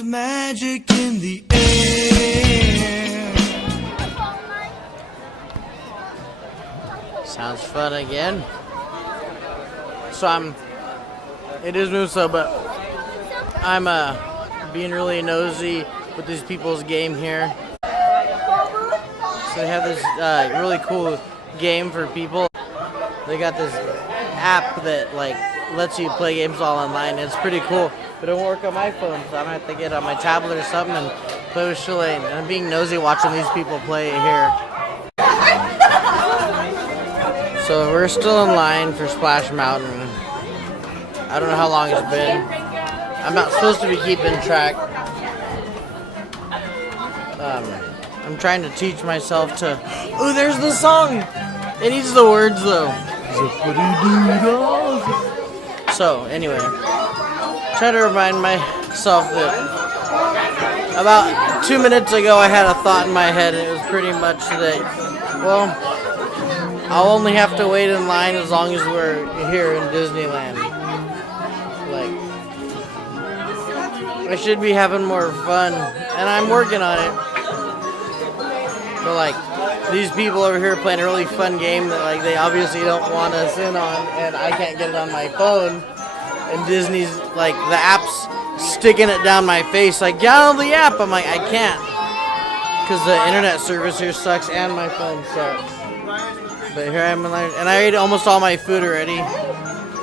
There's magic in the air. Sounds fun again. So it is Musa, but I'm being really nosy with these people's game here. So they have this really cool game for people. They got this app that like lets you play games all online. It's pretty cool, but it won't work on my phone, so I'm gonna have to get on my tablet or something and play with Cealane. And I'm being nosy watching these people play it here. So we're still in line for Splash Mountain. I don't know how long it's been. I'm not supposed to be keeping track. I'm trying to teach myself to... Oh, there's the song! It needs the words, though. So, anyway. Try to remind myself that about 2 minutes ago I had a thought in my head, and it was pretty much that, well, I'll only have to wait in line as long as we're here in Disneyland. Like, I should be having more fun, and I'm working on it. But like, these people over here playing a really fun game that like they obviously don't want us in on, and I can't get it on my phone. And Disney's like, the app's sticking it down my face, like, download the app. I'm like, I can't, because the internet service here sucks and my phone sucks. But here I am in line, and I ate almost all my food already.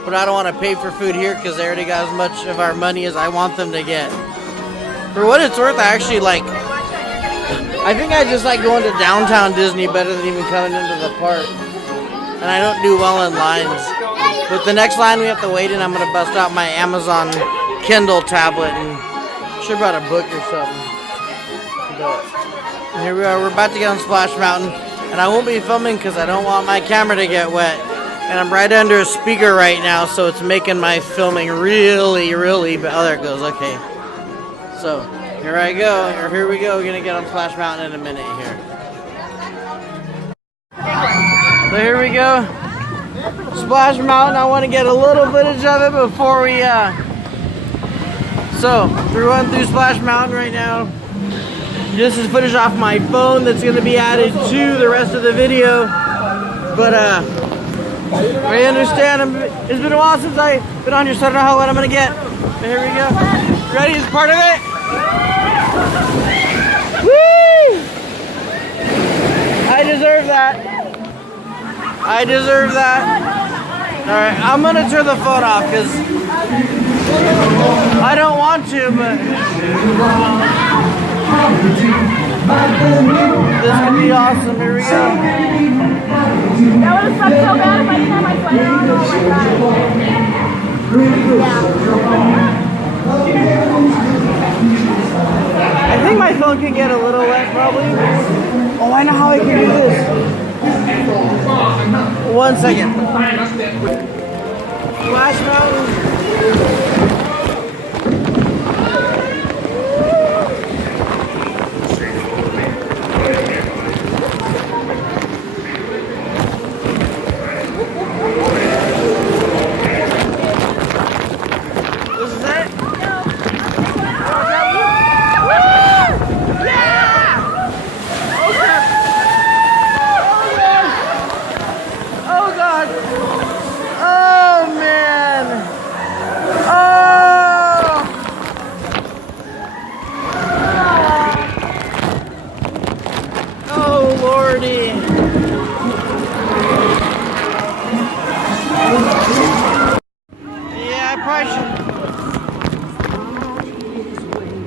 But I don't want to pay for food here because they already got as much of our money as I want them to get. For what it's worth, I actually like, I think I just like going to downtown Disney better than even coming into the park. And I don't do well in lines. But the next line we have to wait in, I'm going to bust out my Amazon Kindle tablet and should have brought a book or something. But here we are, we're about to get on Splash Mountain. And I won't be filming because I don't want my camera to get wet. And I'm right under a speaker right now, so it's making my filming really, but oh, there it goes, okay. So, here I go, or here we go, we're gonna get on Splash Mountain in a minute here. So here we go, Splash Mountain. I want to get a little footage of it before we, so, we're going through Splash Mountain right now. This is footage off my phone that's gonna be added to the rest of the video. But, I understand, it's been a while since I've been on here, so I don't know how wet I'm gonna get. But here we go. Ready? Is part of it? Woo! I deserve that. I deserve that. Alright, I'm gonna turn the phone off because I don't want to, but this could be awesome. Here we go. That would have sucked so bad if I didn't have my sweater on. Oh my god. I think my phone can get a little wet, probably. Oh, I know how I can do this. 1 second. Splash Mountain.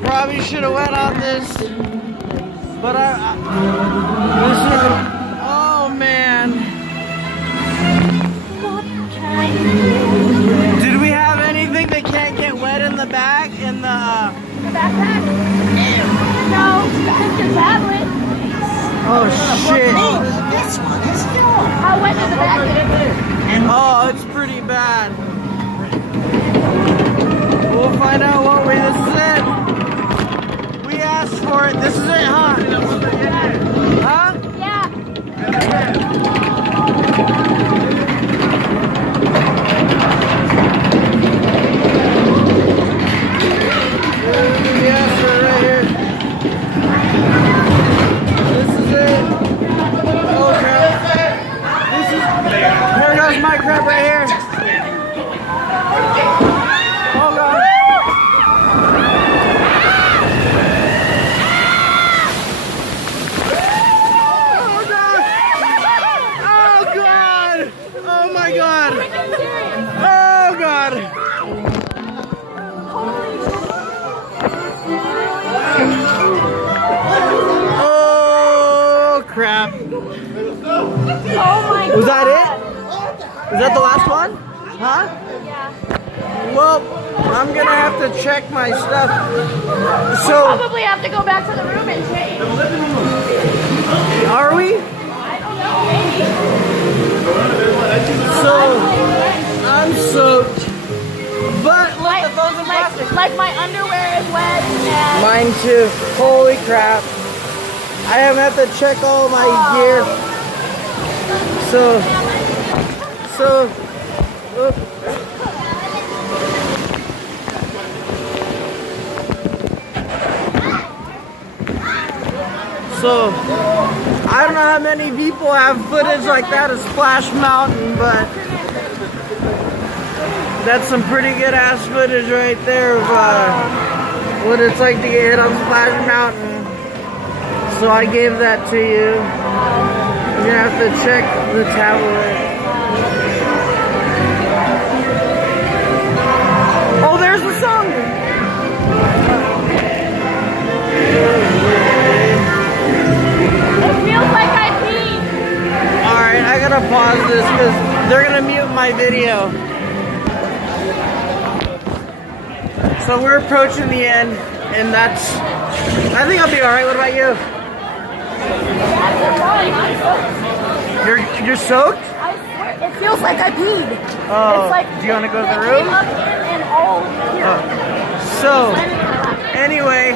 Probably should have went on this, but oh man. Did we have anything that can't get wet in the back? In the backpack? No, just your tablet. Oh shit. This one is yours. How wet is the back? Oh, it's pretty bad. We'll find out what way this is it. We asked for it. This is it, huh? Huh? Yeah. Yes, crap right here. Oh god. Oh god. Oh my god. Oh god. Oh crap. Oh my god. Was that it? Is that the last one? Huh? Yeah. Well, I'm gonna have to check my stuff. So, Probably have to go back to the room and change. are we? I don't know, maybe. So, I'm soaked. But look, Like, the phone's in plastic. like my underwear is wet and Mine too. Holy crap. I have to check all my gear. So, oop. So, I don't know how many people have footage like that of Splash Mountain, but that's some pretty good ass footage right there of what it's like to get hit on Splash Mountain. So I gave that to you. You're gonna have to check the tablet. Oh, there's the song! it feels like I peed. Alright, I gotta pause this because they're gonna mute my video. So we're approaching the end, and that's... I think I'll be alright. What about you? You're soaked? I swear, it feels like I peed. Oh, It's like, do you want to go to the it room? came up in and all here. So, anyway,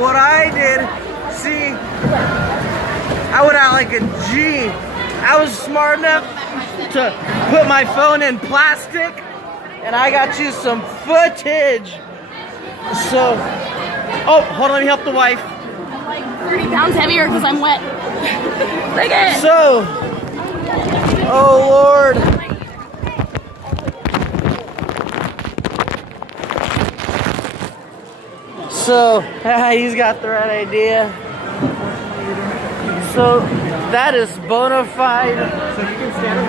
what I did, see, I went out like a G. I was smart enough to put my phone in plastic, and I got you some footage. So, oh, hold on, let me help the wife. I'm like 30 pounds heavier because I'm wet. Look at it. So, oh Lord. So, he's got the right idea. So, that is bona fide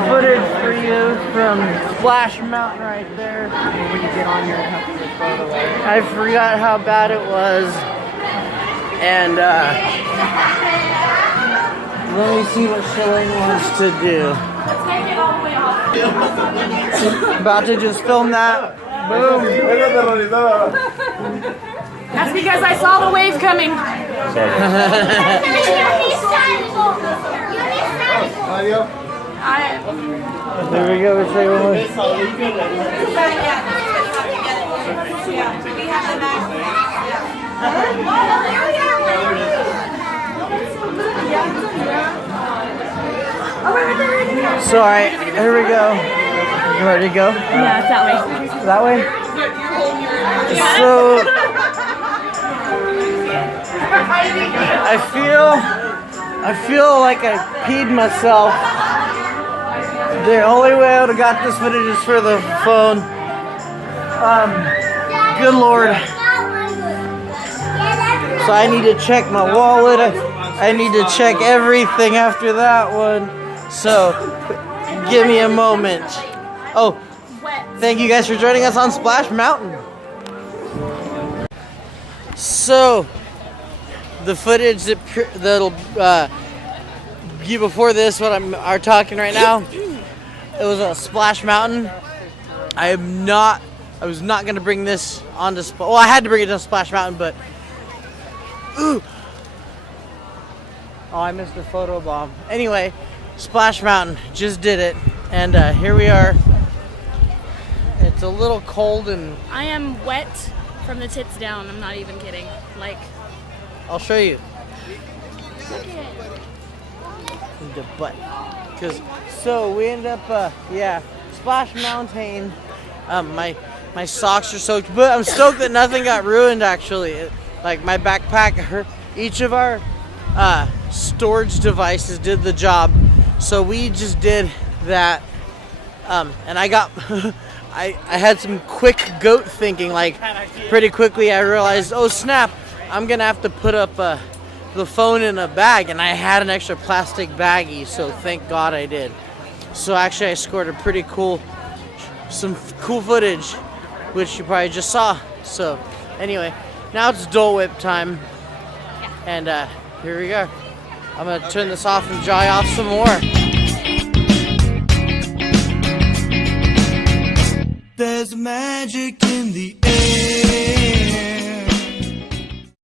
footage for you from Splash Mountain right there. When you get on here and have to get thrown away. I forgot how bad it was. And, let me see what Cealane wants to do. Let's take it all the way off. About to just film that. Boom. That's because I saw the wave coming. There we go. We'll say one more. So, alright, here we go. You ready to go? Yeah, it's that way. That way? So, I feel like I peed myself. The only way I would have got this footage is for the phone. Good Lord. So I need to check my wallet. I need to check everything after that one. So, give me a moment. Oh, thank you guys for joining us on Splash Mountain. So, the footage that'll be before this, what are talking right now, it was a Splash Mountain. I was not gonna bring this onto well, I had to bring it to Splash Mountain, but ooh. Oh, I missed a photo bomb. Anyway, Splash Mountain, just did it, and here we are. It's a little cold, and I am wet from the tits down. I'm not even kidding. Like, I'll show you look at it. the butt. So we ended up, yeah, Splash Mountain. My socks are soaked, but I'm stoked that nothing got ruined. Actually, like my backpack, each of our storage devices did the job. So we just did that And I got, I had some quick goat thinking. Like, pretty quickly I realized, oh snap, I'm gonna have to put up the phone in a bag, and I had an extra plastic baggie, so thank God I did. So actually I scored a pretty cool, some cool footage, which you probably just saw. So anyway, now it's Dole Whip time, and here we go. I'm gonna turn this off and dry off some more. There's magic in the air.